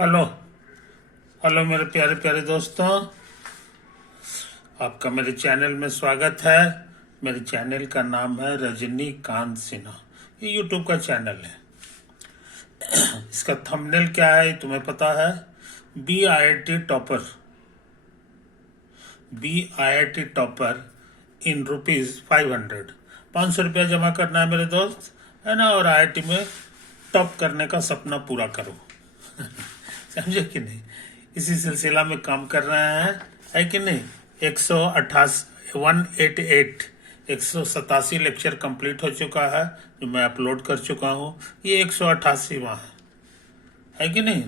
Hello. Hello मेरे प्यारे प्यारे दोस्तों, आपका मेरे चैनल में स्वागत है। मेरे चैनल का नाम है रजनीकांत सिन्हा। ये यूट्यूब का चैनल है। इसका थंबनेल क्या है तुम्हें पता है? BIT topper, BIT topper in ₹500। 500 रुपया जमा करना है मेरे दोस्त, है ना, और IIT में टॉप करने का सपना पूरा करो। समझे कि नहीं? इसी सिलसिला में काम कर रहे हैं, है कि नहीं? 187 लेक्चर कंप्लीट हो चुका है जो मैं अपलोड कर चुका हूँ। ये 188वां है कि नहीं?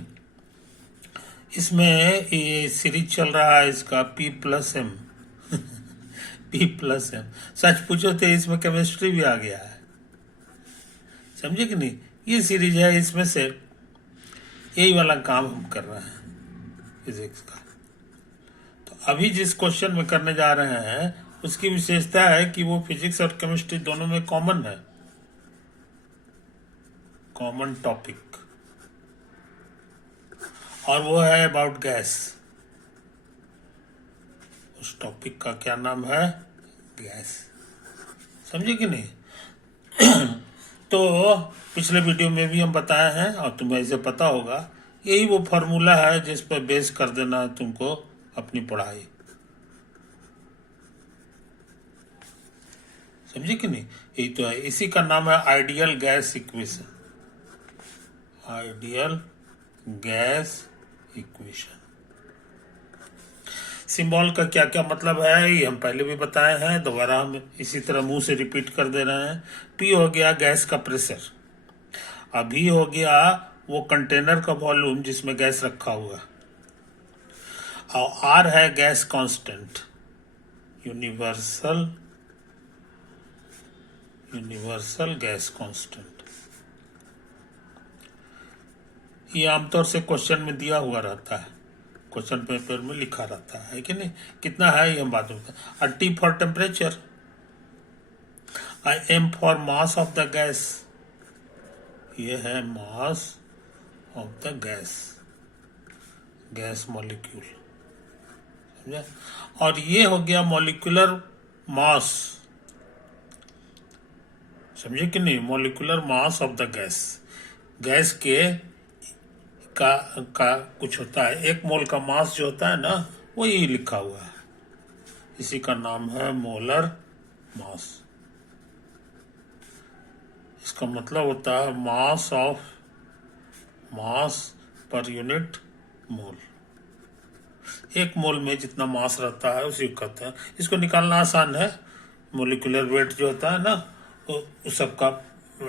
इसमें ये सीरीज चल रहा है इसका P+M। P+M, सच पूछो तो इसमें केमिस्ट्री भी आ गया है। समझे कि नहीं? ये सीरीज है, इसमें से यही वाला काम हम कर रहे हैं फिजिक्स का। तो अभी जिस क्वेश्चन में करने जा रहे हैं उसकी विशेषता है कि वो फिजिक्स और केमिस्ट्री दोनों में कॉमन है, कॉमन टॉपिक, और वो है अबाउट गैस। उस टॉपिक का क्या नाम है? गैस। समझे कि नहीं? तो पिछले वीडियो में भी हम बताए हैं और तुम्हें इसे पता होगा, यही वो फॉर्मूला है जिस पर बेस कर देना है तुमको अपनी पढ़ाई। समझे कि नहीं? यही तो है, इसी का नाम है ideal gas equation. Ideal gas equation. Symbol का क्या क्या मतलब है ये हम पहले भी बताए हैं, दोबारा हम इसी तरह मुंह से रिपीट कर दे रहे हैं। P हो गया गैस का प्रेशर, अभी हो गया वो कंटेनर का वॉल्यूम जिसमें गैस रखा हुआ, और R है gas constant, universal gas constant. ये आमतौर से क्वेश्चन में दिया हुआ रहता है, क्वेश्चन पेपर में लिखा रहता है कि नहीं? कितना है ये हम बात में। T for temperature, M for mass of the gas, ये है मास ऑफ द गैस मॉलिक्यूल। समझे? और ये हो गया मॉलिक्यूलर मास। समझे कि नहीं? Molecular mass of the gas के का कुछ होता है, 1 मोल का मास जो होता है ना, वो यही लिखा हुआ है, इसी का नाम है मोलर मास। इसका मतलब होता है मास पर यूनिट मोल। 1 मोल में जितना मास रहता है उसी को कहते हैं। इसको निकालना आसान है, मोलिकुलर वेट जो होता है ना, उस सबका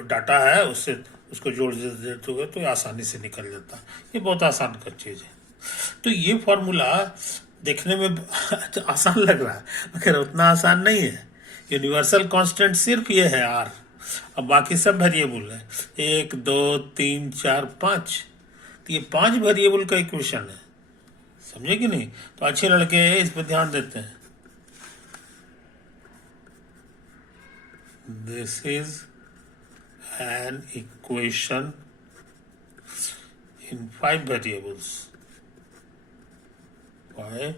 डाटा है, उससे उसको जोड़ देते हुए तो आसानी से निकल जाता है। ये बहुत आसान कर चीज है। तो ये फॉर्मूला देखने में तो आसान लग रहा है मगर उतना आसान नहीं है। यूनिवर्सल कांस्टेंट सिर्फ ये है R, अब बाकी सब वेरिएबल है, 1 2 3 4 5। तो ये 5 वेरिएबल का इक्वेशन है। समझे कि नहीं? तो अच्छे लड़के इस पर ध्यान देते हैं। This is an equation in 5 variables, 5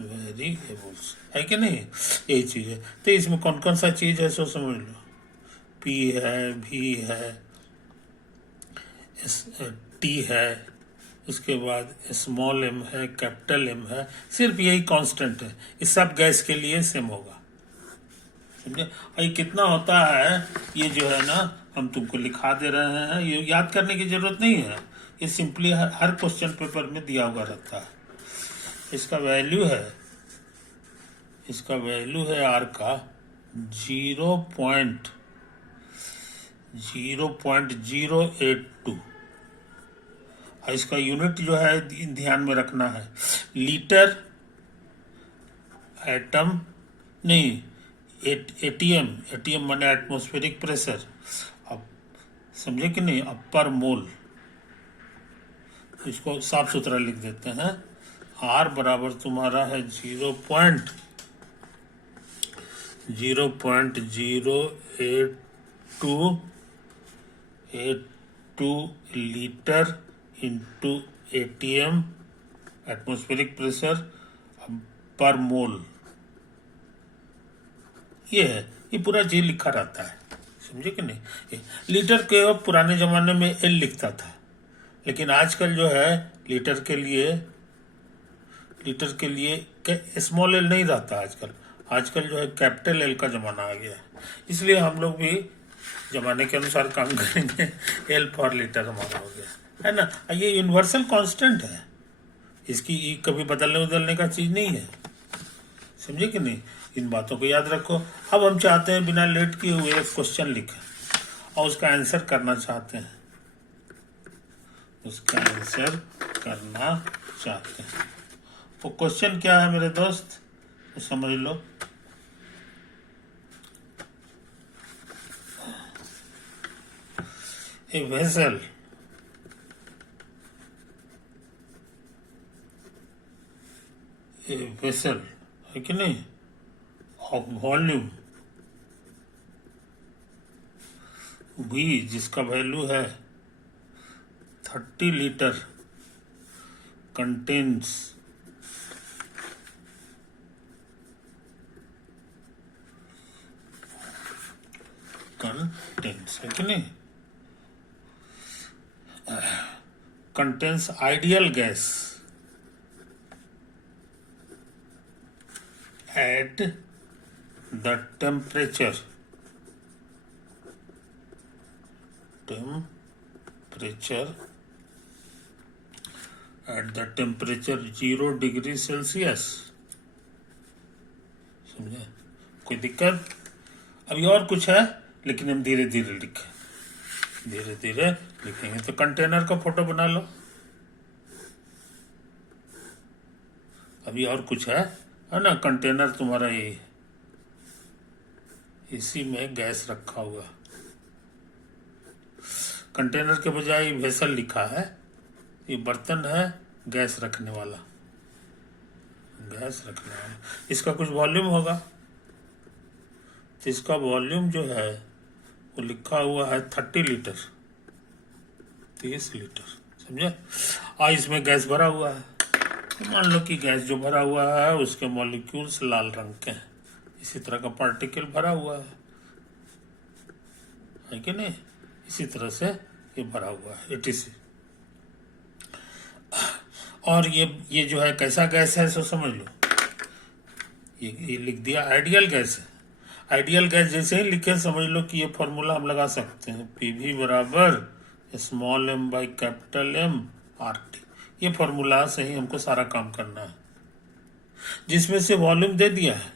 variables, है कि नहीं? यही चीज है। तो इसमें कौन कौन सा चीज है सो समझ लो। P है, V है, T है, उसके बाद स्मॉल m है, कैपिटल M है। सिर्फ यही कांस्टेंट है, इस सब गैस के लिए सेम होगा। समझे? और ये कितना होता है ये जो है ना, हम तुमको लिखा दे रहे हैं, ये याद करने की जरूरत नहीं है, ये सिंपली हर क्वेश्चन पेपर में दिया हुआ रहता है। इसका वैल्यू है R का 0.082, और इसका यूनिट जो है ध्यान में रखना है, लीटर एटम नहीं, एटीएम माने एटमॉस्फेरिक प्रेशर। अब समझे कि नहीं? अब पर मोल, इसको साफ सुथरा लिख देते हैं। R बराबर तुम्हारा है 0.082 litre into ATM atmospheric pressure पर मोल, ये है, ये पूरा जी लिखा रहता है, समझे कि नहीं। लीटर के पुराने जमाने में एल लिखता था, लेकिन आजकल जो है लीटर के लिए स्मॉल एल नहीं रहता आजकल। आजकल जो है कैपिटल एल का जमाना आ गया है, इसलिए हम लोग भी जमाने के अनुसार काम करेंगे। एल फॉर लीटर हमारा हो गया है ना। ये यूनिवर्सल कांस्टेंट है, इसकी कभी बदलने का चीज नहीं है, समझे कि नहीं। इन बातों को याद रखो। अब हम चाहते हैं बिना लेट किए हुए एक क्वेश्चन लिखें और उसका आंसर करना चाहते हैं, वो क्वेश्चन क्या है मेरे दोस्त, तो समझ लो। ए वेसल है कि नहीं, ऑफ वॉल्यूम V, जिसका वैल्यू है 30 लीटर, कंटेन्स है कि नहीं, contains ideal gas at the temperature at the temperature 0 degree Celsius, समझे। कोई दिक्कत। अभी और कुछ है, लेकिन हम धीरे धीरे लिखेंगे। तो कंटेनर का फोटो बना लो। अभी और कुछ है ना, कंटेनर तुम्हारा ये, इसी में गैस रखा हुआ, कंटेनर के बजाय वेसल लिखा है, ये बर्तन है गैस रखने वाला, इसका कुछ वॉल्यूम होगा, तो इसका वॉल्यूम जो है वो लिखा हुआ है 30 लीटर, 30 लीटर, समझे। और इसमें गैस भरा हुआ है, मान लो कि गैस जो भरा हुआ है उसके मॉलिक्यूल्स लाल रंग के हैं, इसी तरह का पार्टिकल भरा हुआ है कि नहीं, इसी तरह से ये भरा हुआ है etc। और ये जो है कैसा गैस है सो समझ लो, ये लिख दिया आइडियल गैस है। आइडियल गैस जैसे ही लिखे समझ लो कि ये फॉर्मूला हम लगा सकते हैं, PV बराबर small m by capital M RT। ये फॉर्मूला से ही हमको सारा काम करना है, जिसमें से वॉल्यूम दे दिया है,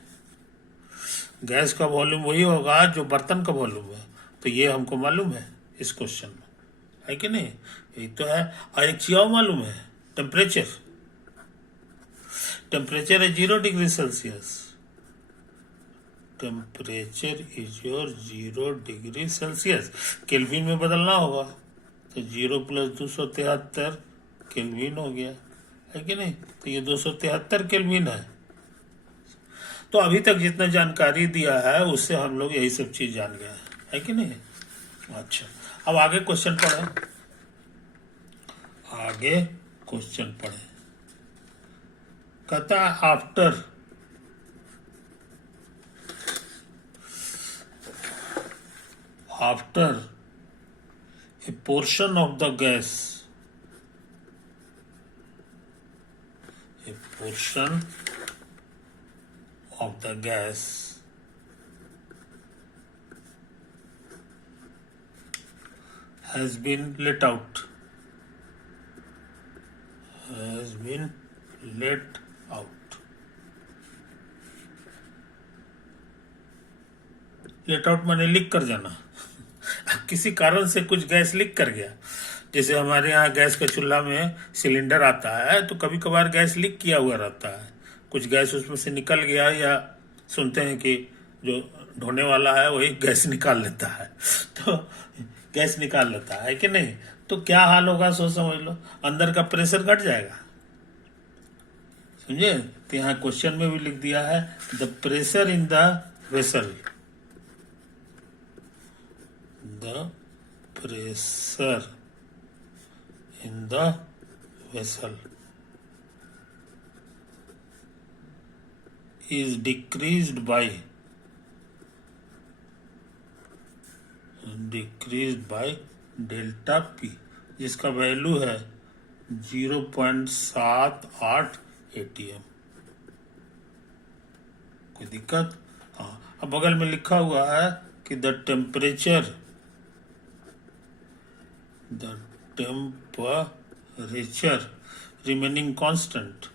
गैस का वॉल्यूम वही होगा जो बर्तन का वॉल्यूम है, तो ये हमको मालूम है इस क्वेश्चन में, है कि नहीं, यही तो है। और एक चीज और मालूम है, टेम्परेचर है 0 degree Celsius, temperature is your 0 degree Celsius, kelvin में बदलना होगा, तो 0 + 273 केल्विन हो गया, है कि नहीं, तो ये 273 केल्विन है। तो अभी तक जितना जानकारी दिया है उससे हम लोग यही सब चीज जान गए है कि नहीं। अच्छा, अब आगे क्वेश्चन पढ़े। कहता है after a portion of the gas has been let out, let out माने लीक कर जाना। किसी कारण से कुछ गैस लीक कर गया, जैसे हमारे यहाँ गैस का चूल्हा में सिलेंडर आता है तो कभी कभार गैस लीक किया हुआ रहता है, कुछ गैस उसमें से निकल गया, या सुनते हैं कि जो ढोने वाला है वही गैस निकाल लेता है, तो गैस निकाल लेता है कि नहीं, तो क्या हाल होगा सो समझ लो, अंदर का प्रेशर घट जाएगा, समझे। तो यहाँ क्वेश्चन में भी लिख दिया है the pressure in the vessel, the pressure in the vessel is decreased by delta P, जिसका वैल्यू है 0.78 ATM। कोई दिक्कत? हाँ, अब बगल में लिखा हुआ है कि द टेम्परेचर रिमेनिंग कांस्टेंट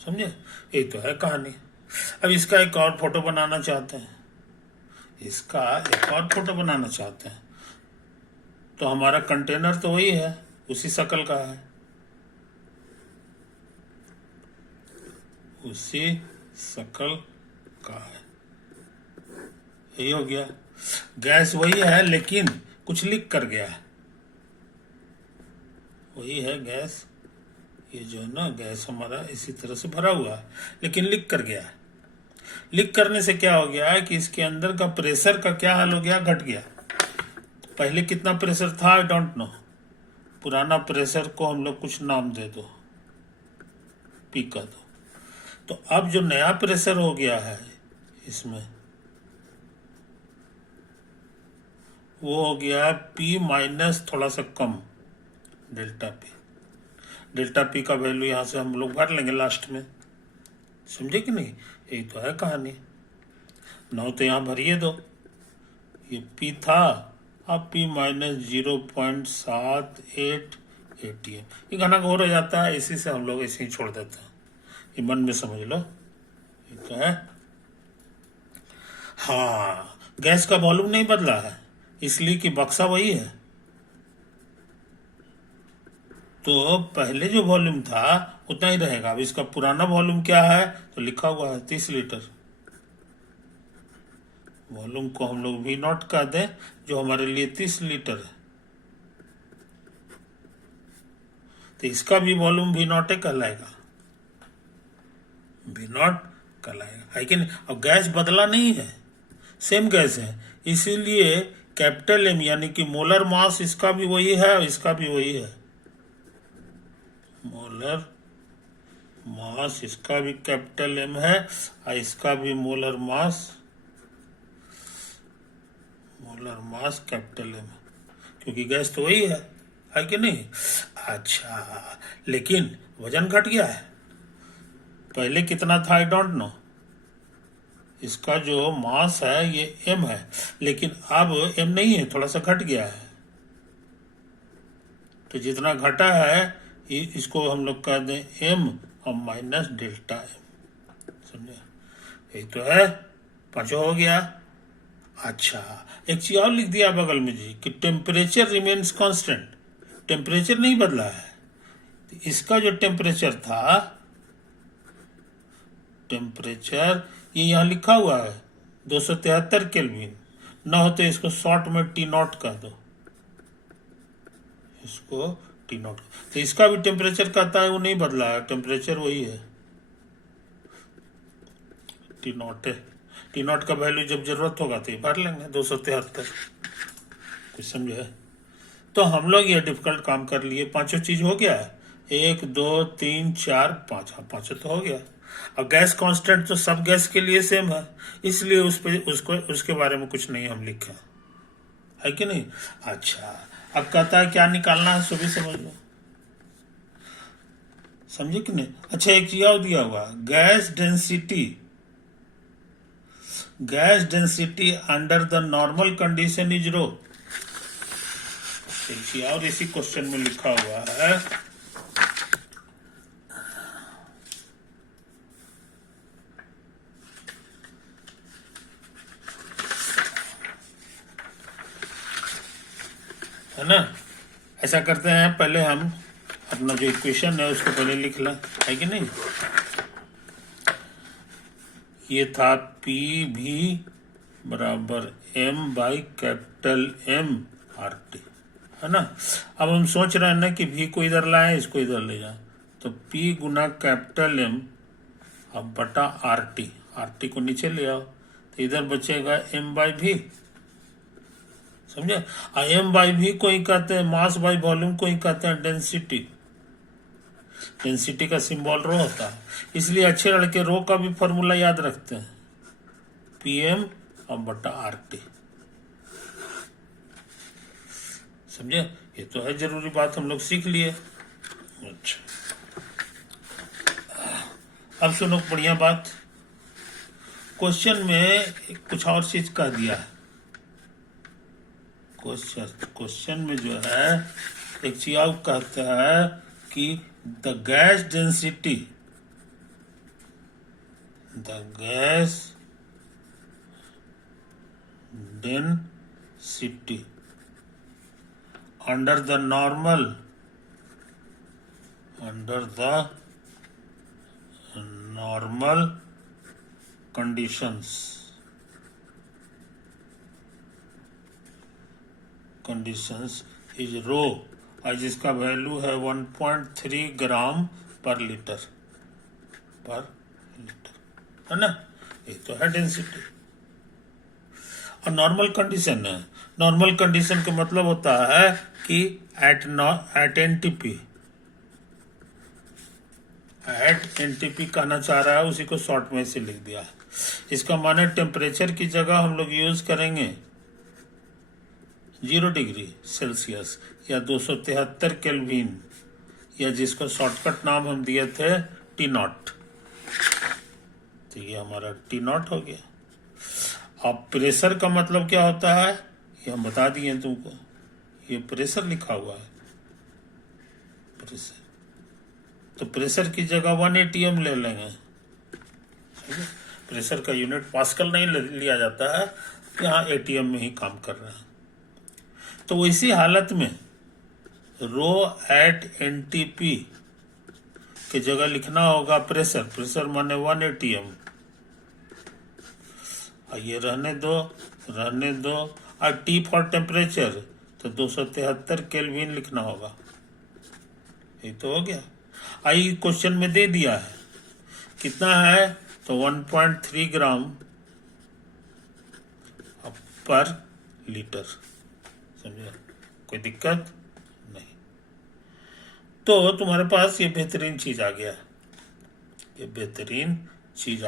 समझे? यही तो है कहानी। अब इसका एक और फोटो बनाना चाहते हैं, तो हमारा कंटेनर तो वही है, उसी शक्ल का है, यही हो गया। गैस वही है लेकिन कुछ लीक कर गया है। वही है गैस, ये जो है ना गैस हमारा इसी तरह से भरा हुआ है लेकिन लीक कर गया है। लीक करने से क्या हो गया है कि इसके अंदर का प्रेशर का क्या हाल हो गया, घट गया। पहले कितना प्रेशर था आई डोंट नो, पुराना प्रेशर को हम लोग कुछ नाम दे दो, पी का दो। तो अब जो नया प्रेशर हो गया है इसमें, वो हो गया पी माइनस थोड़ा सा कम, डेल्टा पी का वैल्यू यहाँ से हम लोग भर लेंगे लास्ट में। समझे कि नहीं? यही तो है कहानी। नौ तो यहाँ भरिए दो, ये पी था, अब पी माइनस 0.78 ATM। ये घना घोर हो जाता है, इसी से हम लोग ऐसे ही छोड़ देते हैं, ये मन में समझ लो। ये तो है। हाँ, गैस का वॉल्यूम नहीं बदला है, इसलिए कि बक्सा वही है। तो पहले जो वॉल्यूम था उतना ही रहेगा। अब इसका पुराना वॉल्यूम क्या है, तो लिखा हुआ है 30 लीटर। वॉल्यूम को हम लोग V0 का दें, जो हमारे लिए 30 लीटर है, तो इसका भी वॉल्यूम V0 कहलाएगा, है कि नहीं? अब गैस बदला नहीं है, सेम गैस है, इसीलिए कैपिटल M यानी कि मोलर मास इसका भी वही है और इसका भी वही है। मोलर मास इसका भी कैपिटल M है और इसका भी मोलर मास कैपिटल M, क्योंकि गैस तो वही है कि नहीं? अच्छा, लेकिन वजन घट गया है। पहले कितना था आई डोंट नो, इसका जो मास है ये M है, लेकिन अब M नहीं है, थोड़ा सा घट गया है। तो जितना घटा है इसको हम लोग कह दें M और माइनस डेल्टा M। समझे? यही तो है, पांचों हो गया। अच्छा, एक चीज और लिख दिया बगल में जी कि टेम्परेचर रिमेन्स कांस्टेंट, टेम्परेचर नहीं बदला है। तो इसका जो टेम्परेचर था, टेम्परेचर ये यहाँ लिखा हुआ है 273 केल्विन, ना हो तो इसको शॉर्ट में T0 कह दो, इसको T0। तो इसका भी टेम्परेचर कहता है वो नहीं बदला है, टेम्परेचर वही है, T0 का वैल्यू जब जरूरत होगा तो ये भर लेंगे 273। कुछ समझे? तो हम लोग ये डिफिकल्ट काम कर लिए, पांचों चीज हो गया है, 1 2 3 4 5, हाँ पांचों तो हो गया। अब गैस कांस्टेंट तो सब गैस के लिए सेम है, इसलिए उसके बारे में कुछ नहीं हम लिखे, है कि नहीं? अच्छा, अब कहता है क्या निकालना है, सो भी समझ लो। समझे कि नहीं? अच्छा, एक चीज और दिया हुआ, gas density under the normal condition is rho. एक चीज और इसी क्वेश्चन में लिखा हुआ है, है ना? ऐसा करते हैं, पहले हम अपना जो इक्वेशन है उसको पहले लिख लें, है कि नहीं? ये था पी भी बराबर M by capital M RT, है ना? अब हम सोच रहे हैं ना कि V को इधर लाएं, इसको इधर ले जाएं, तो P गुना कैपिटल M अब बटा RT को नीचे ले आओ, तो तो इधर बचेगा m बाई v, समझे। m बाई v को ही कहते हैं मास बाई वॉल्यूम, को ही कहते हैं डेंसिटी। डेंसिटी का सिंबल रो होता है, इसलिए अच्छे लड़के रो का भी फॉर्मूला याद रखते हैं, PM और बटा RT, समझे। ये तो है जरूरी बात, हम लोग सीख लिए। अच्छा, अब सुनो बढ़िया बात, क्वेश्चन में कुछ और चीज कह दिया है। क्वेश्चन में जो है एक चीज और कहता है कि the gas density under the normal conditions is rho, और जिसका वैल्यू है 1.3 ग्राम पर लीटर है ना। ये तो है डेंसिटी। और नॉर्मल कंडीशन है, नॉर्मल कंडीशन का मतलब होता है कि एट एनटीपी कहना चाह रहा है, उसी को शॉर्ट में से लिख दिया। इसका माने टेम्परेचर की जगह हम लोग यूज करेंगे 0 डिग्री सेल्सियस या 273 केल्विन, या जिसको शॉर्टकट नाम हम दिए थे T0। तो ये हमारा T0 हो गया। अब प्रेशर का मतलब क्या होता है ये हम बता दिए तुमको, ये प्रेशर लिखा हुआ है, प्रेशर। तो प्रेशर की जगह 1 ATM ले लेंगे, प्रेशर का यूनिट पास्कल नहीं लिया जाता है, यहाँ ATM में ही काम कर रहे हैं। तो इसी हालत में रो एट NTP की जगह लिखना होगा प्रेशर माने 1 ATM। ये रहने दो और T फॉर टेम्परेचर, तो 273 केल्विन लिखना होगा। ये तो हो गया। आई क्वेश्चन में दे दिया है कितना है, तो 1.3 ग्राम पर लीटर, समझे। कोई दिक्कत नहीं। तो तुम्हारे पास ये बेहतरीन चीज आ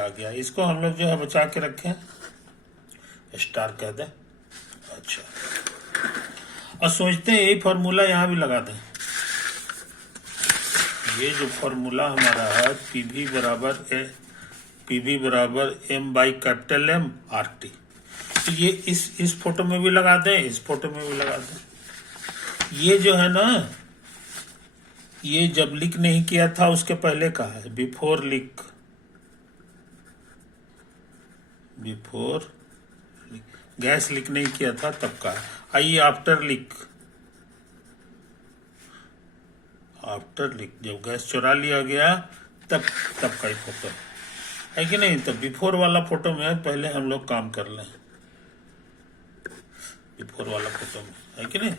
गया, इसको हम लोग जो है बचा के रखें, स्टार कह दें। अच्छा, और सोचते हैं यही फॉर्मूला यहाँ भी लगा दें। ये जो फॉर्मूला हमारा है पीवी बराबर M by capital M RT, तो ये इस फोटो में भी लगा दें, इस फोटो में भी लगा दें। ये जो है ना, ये जब लीक नहीं किया था उसके पहले का है, बिफोर लीक, गैस लीक नहीं किया था तब का। आइए आफ्टर लीक, जब गैस चुरा लिया गया तब का ही फोटो है कि नहीं। तो बिफोर वाला फोटो में पहले हम लोग काम कर लें, बिफोर वाला फोटो में है कि नहीं।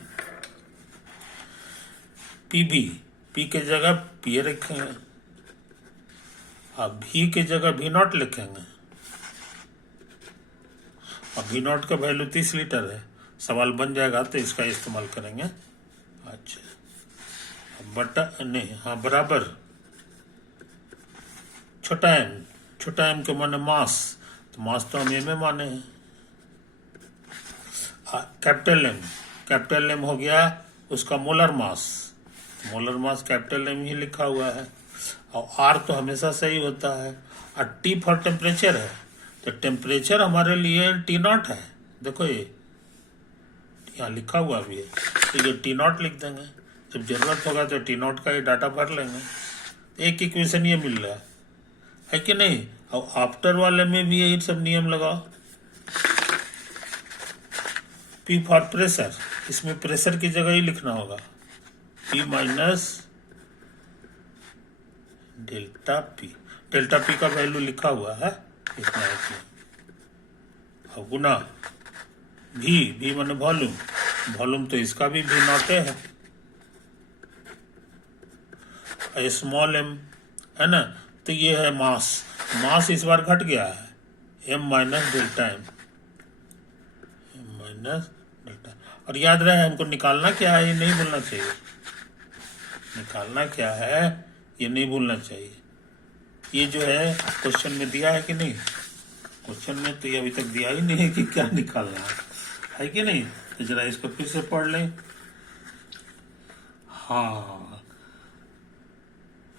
पी के जगह पी रखेंगे, अब भी के जगह V0 लिखेंगे। अब V0 का वैल्यू 30 लीटर है, सवाल बन जाएगा तो इसका इस्तेमाल करेंगे। अच्छा, बटा नहीं, हाँ बराबर छोटा एम के माने मास, तो मास तो हम में माने हैं। कैपिटल एम हो गया उसका मोलर मास कैपिटल एम ही लिखा हुआ है, और आर तो हमेशा सही होता है। और टी फॉर टेम्परेचर है, तो टेम्परेचर हमारे लिए T0 है। देखो ये यहाँ लिखा हुआ भी है, तो ये T0 लिख देंगे। जब जरूरत होगा तो T0 का ही डाटा भर लेंगे। एक इक्वेशन ये मिल रहा है कि नहीं। और आफ्टर वाले में भी यही सब नियम लगाओ। P फॉर प्रेशर, इसमें प्रेशर की जगह ही लिखना होगा P माइनस डेल्टा P का वैल्यू लिखा हुआ है इतना है, और गुना V माने वॉल्यूम तो इसका भी V0 है। स्मॉल m है ना, तो ये है मास इस बार घट गया है, M minus delta M, M minus delta. और याद रहे हमको निकालना क्या है, ये नहीं भूलना चाहिए। निकालना क्या है ये नहीं भूलना चाहिए। ये जो है क्वेश्चन में दिया है कि नहीं, क्वेश्चन में तो ये अभी तक दिया ही नहीं है कि क्या निकालना है कि नहीं। तो जरा इसको फिर से पढ़ लें। हाँ,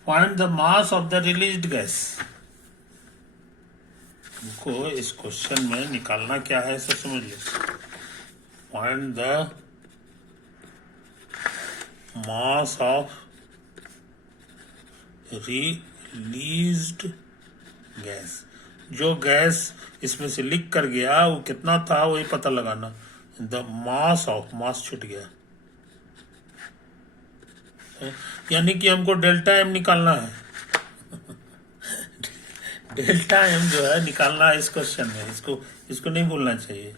find the mass of the released gas. हमको इस क्वेश्चन में निकालना क्या है सब समझ लो। Find the mass of released gas. जो गैस इसमें से लिख कर गया वो कितना था वही पता लगाना। द मास ऑफ, मास छूट गया, यानी कि हमको डेल्टा एम निकालना है। डेल्टा एम जो है निकालना है इस क्वेश्चन में, इसको नहीं भूलना चाहिए।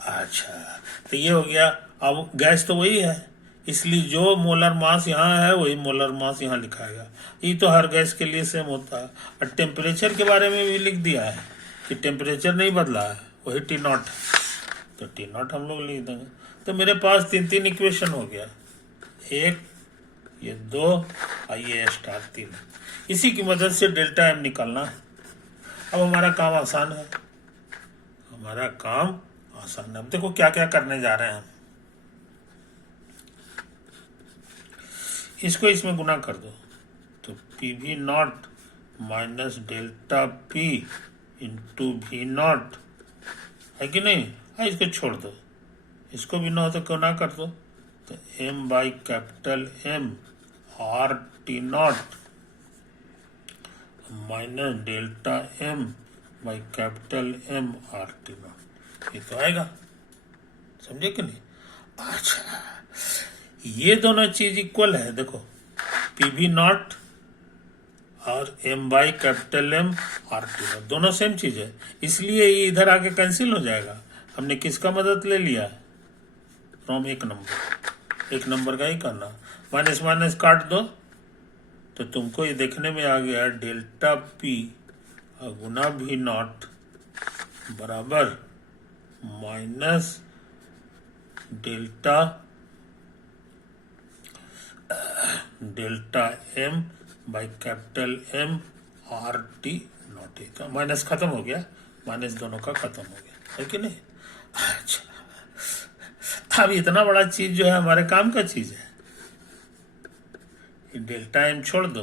अच्छा, तो ये हो गया। अब गैस तो वही है, इसलिए जो मोलर मास यहाँ है वही मोलर मास यहाँ लिखाएगा। ये तो हर गैस के लिए सेम होता है। और टेम्परेचर के बारे में भी लिख दिया है कि टेम्परेचर नहीं बदला है, वही टी नॉट, तो टी नॉट हम लोग लिख देंगे। तो मेरे पास तीन इक्वेशन हो गया, एक, ये दो और ये स्टार तीन। इसी की मदद से डेल्टा एम निकालना है। अब हमारा काम आसान है, हमारा काम आसान है। अब देखो क्या क्या करने जा रहे हैं हम। इसको इसमें गुना कर दो, तो P V nought minus delta P into V nought, है कि नहीं। हाँ, इसको छोड़ दो, इसको भी ना हो तो गुना कर दो, तो M by capital M R T nought minus delta M by capital M R T nought. ये तो आएगा, समझे कि नहीं। अच्छा, ये दोनों चीज इक्वल है। देखो पी वी नॉट और M by capital M R T nought दोनों सेम चीज है, इसलिए ये इधर आके कैंसिल हो जाएगा। हमने किसका मदद ले लिया, फ्रॉम एक नंबर का ही करना। माइनस माइनस काट दो तो तुमको ये देखने में आ गया डेल्टा पी गुना वी नॉट बराबर minus delta M by capital M R T naught. का माइनस खत्म हो गया, माइनस दोनों का खत्म हो गया, है कि नहीं। अच्छा, अब इतना बड़ा चीज जो है हमारे काम का चीज है, डेल्टा एम छोड़ दो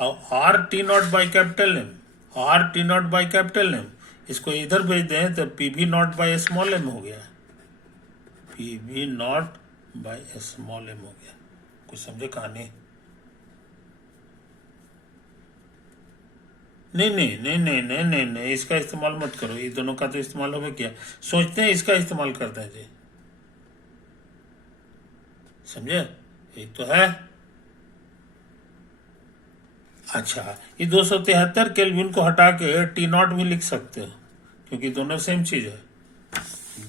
और R T not by capital M, R T not by capital M इसको इधर भेज दें तो P V nought by small M हो गया, P V nought by small M हो गया। कुछ समझे कहानी। नहीं, इसका इस्तेमाल मत करो, ये दोनों का तो इस्तेमाल होगा क्या, सोचते हैं इसका इस्तेमाल करते हैं जी, समझे, ये तो है। अच्छा, ये 273 केल्विन को हटा के टी नॉट भी लिख सकते हो, क्योंकि दोनों सेम चीज है,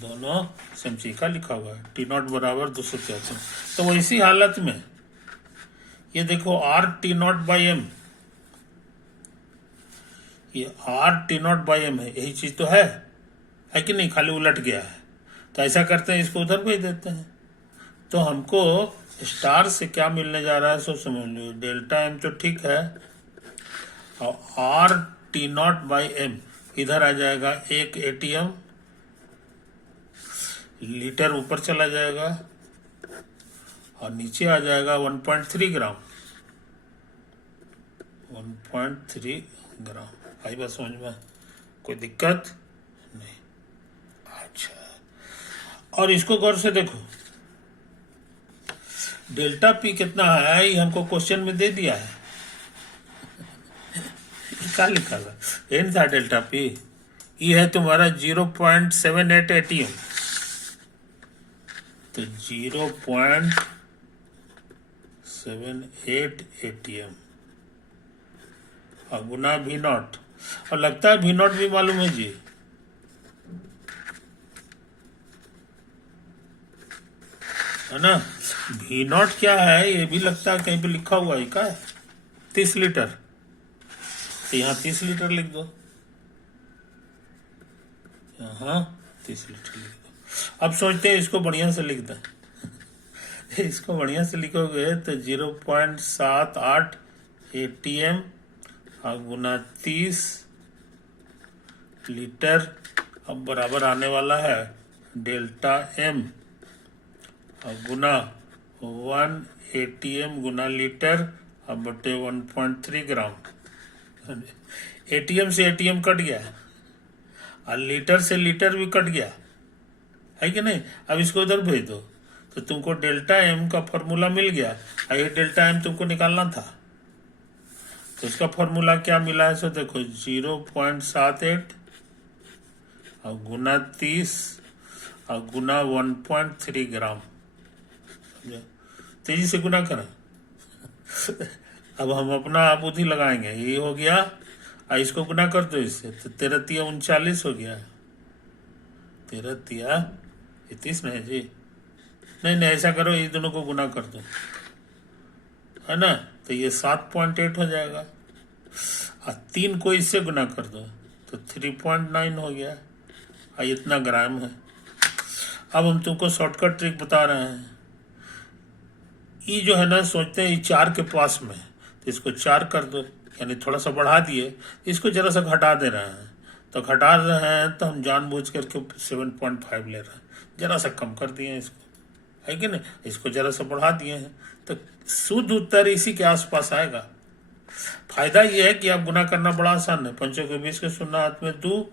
दोनों सेम चीज का लिखा हुआ है। टी नॉट बराबर 273। तो वो इसी हालत में ये देखो R T not by M, ये R T not by M है, यही चीज तो है कि नहीं, खाली उलट गया है। तो ऐसा करते हैं, इसको उधर भेज देते हैं। तो हमको स्टार से क्या मिलने जा रहा है सब समझ लो। डेल्टा एम तो ठीक है, और R T not by M इधर आ जाएगा 1 ATM, लीटर ऊपर चला जाएगा और नीचे आ जाएगा 1.3 ग्राम, 1.3 ग्राम। आई बात समझ में, कोई दिक्कत नहीं। अच्छा, और इसको गौर से देखो, डेल्टा पी कितना है ये हमको क्वेश्चन में दे दिया है। क्या लिखा था, एन था डेल्टा पी, ये है तुम्हारा 0.78 ATM, तो 0.78 ATM और गुना वी नॉट, और लगता है वी नॉट भी मालूम है जी, है ना। वी नॉट क्या है ये भी लगता है कहीं पे लिखा हुआ है, क्या है, 30 लीटर, तो यहाँ 30 लीटर लिख दो। हाँ 30 लीटर लिख दो। अब सोचते हैं इसको बढ़िया से लिख दें। इसको बढ़िया से लिखोगे तो 0.78 ATM गुना 30 लीटर, अब बराबर आने वाला है डेल्टा एम गुना 1 ATM गुना लीटर अब बटे 1.3 ग्राम। ATM से ATM कट गया और लीटर से लीटर भी कट गया, है कि नहीं। अब इसको उधर भेज दो तो तुमको डेल्टा एम का फॉर्मूला मिल गया और ये डेल्टा एम तुमको निकालना था। तो इसका फॉर्मूला क्या मिला है, सो देखो 0.78 और गुना 30 और गुना 1.3 ग्राम। तेजी से गुना करें। अब हम अपना बुद्धि लगाएंगे, ये हो गया और इसको गुना कर दो इससे तो 13 तिया 39 हो गया। 13 तिया 30 नहीं जी, नहीं ऐसा करो, ये दोनों को गुना कर दो, है ना, तो ये 7.8 हो जाएगा और 3 को इससे गुना कर दो तो 3.9 हो गया और इतना ग्राम है। अब हम तुमको शॉर्टकट ट्रिक बता रहे हैं। ये जो है ना, सोचते हैं ये 4 के पास में तो इसको 4 कर दो, यानी थोड़ा सा बढ़ा दिए, इसको जरा सा घटा दे रहे हैं। तो घटा रहे हैं तो हम जानबूझ करके 7.5 ले रहे हैं, जरा सा कम कर दिए इसको, है कि नहीं। इसको जरा सा बढ़ा दिए हैं तो शुद्ध उत्तर इसी के आसपास आएगा। फायदा ये है कि आप गुना करना बड़ा आसान है। 5 को 20 के 0 हाथ में 2,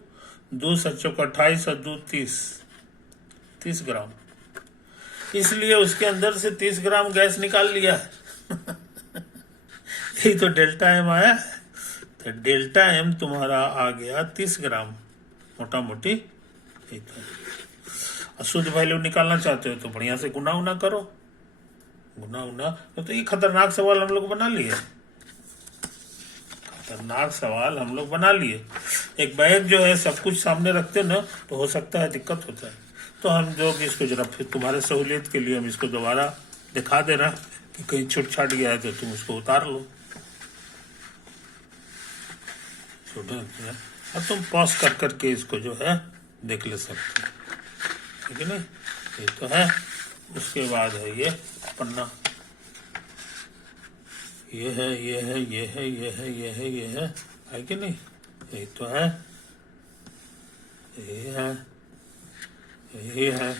2 7 को 28 और 2 30 ग्राम। इसलिए उसके अंदर से 30 ग्राम गैस निकाल लिया। यही तो डेल्टा एम आया। तो डेल्टा एम तुम्हारा आ गया 30 ग्राम, मोटा मोटी यही तो। शुद्ध वैल्यू निकालना चाहते हो तो बढ़िया से गुना उना करो, गुना उना। तो ये खतरनाक सवाल हम लोग बना लिए, खतरनाक सवाल हम लोग बना लिए। एक बैग जो है सब कुछ सामने रखते ना तो हो सकता है दिक्कत होता है। तो हम जो कि इसको जरा फिर तुम्हारे सहूलियत के लिए हम इसको दोबारा दिखा दे रहे हैं कि कहीं छूट छाट गया है तो तुम उसको उतार लो। अब तुम पॉज कर करके इसको जो है देख ले सकते हो, ठीक है ना। ये तो है, उसके बाद है ये पन्ना, ये है, ये है, ये है, ये है, ये है, ये है कि नहीं। ये तो है, ये है, ये है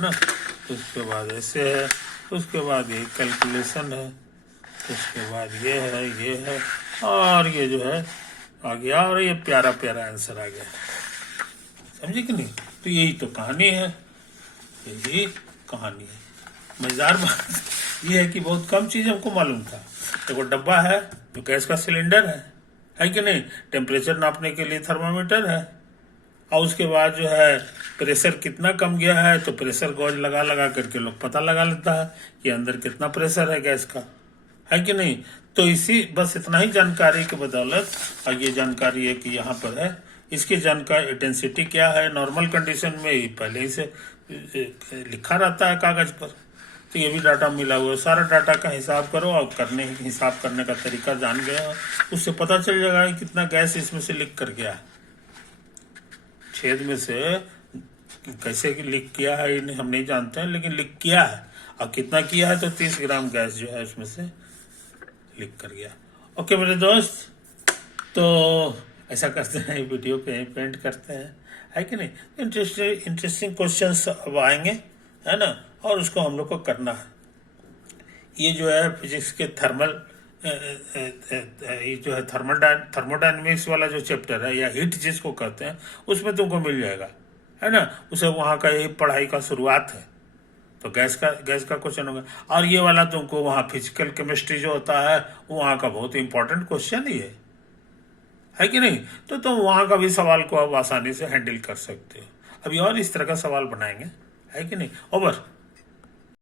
ना। उसके बाद ऐसे है, उसके बाद ये कैलकुलेशन है, उसके बाद ये है और ये जो है आ गया और ये प्यारा प्यारा आंसर आ गया, समझे कि नहीं। तो यही तो कहानी है, यही कहानी है। मजेदार बात ये है कि बहुत कम चीज हमको मालूम था। देखो डब्बा है जो गैस का सिलेंडर है कि नहीं। टेम्परेचर नापने के लिए थर्मामीटर है और उसके बाद जो है प्रेशर कितना कम गया है तो प्रेशर गॉज लगा लगा करके लोग पता लगा लेता है कि अंदर कितना प्रेशर है गैस का, है कि नहीं। तो इसी बस इतना ही जानकारी के बदौलत, और ये जानकारी है कि यहाँ पर है, इसकी जानकारी डेंसिटी क्या है नॉर्मल कंडीशन में ही पहले ही से लिखा रहता है कागज पर। तो ये भी डाटा मिला हुआ है, सारा डाटा का हिसाब करो और हिसाब करने का तरीका जान गया, उससे पता चल जाएगा कि कितना गैस इसमें से लीक कर गया, छेद में से कैसे लीक किया है ये हम नहीं जानते हैं, लेकिन लीक किया है। और कितना किया है तो 30 ग्राम गैस जो है उसमें से लीक कर गया। ओके मेरे दोस्त, तो ऐसा करते हैं, वीडियो पे पेंट करते हैं, है कि नहीं। इंटरेस्टिंग क्वेश्चंस अब आएंगे, है ना, और उसको हम लोग को करना है। ये जो है फिजिक्स के ये जो है थर्मोडायनेमिक्स वाला जो चैप्टर है या हीट जिसको कहते हैं उसमें तुमको मिल जाएगा, है ना। उसे वहाँ का यही पढ़ाई का शुरुआत है। तो गैस का क्वेश्चन होगा और ये वाला तुमको वहाँ फिजिकल केमिस्ट्री जो होता है वहाँ का बहुत इंपॉर्टेंट क्वेश्चन ही है कि नहीं। तो तुम वहाँ का भी सवाल को अब आसानी से हैंडल कर सकते हो। अभी और इस तरह का सवाल बनाएंगे, है कि नहीं। ओवर।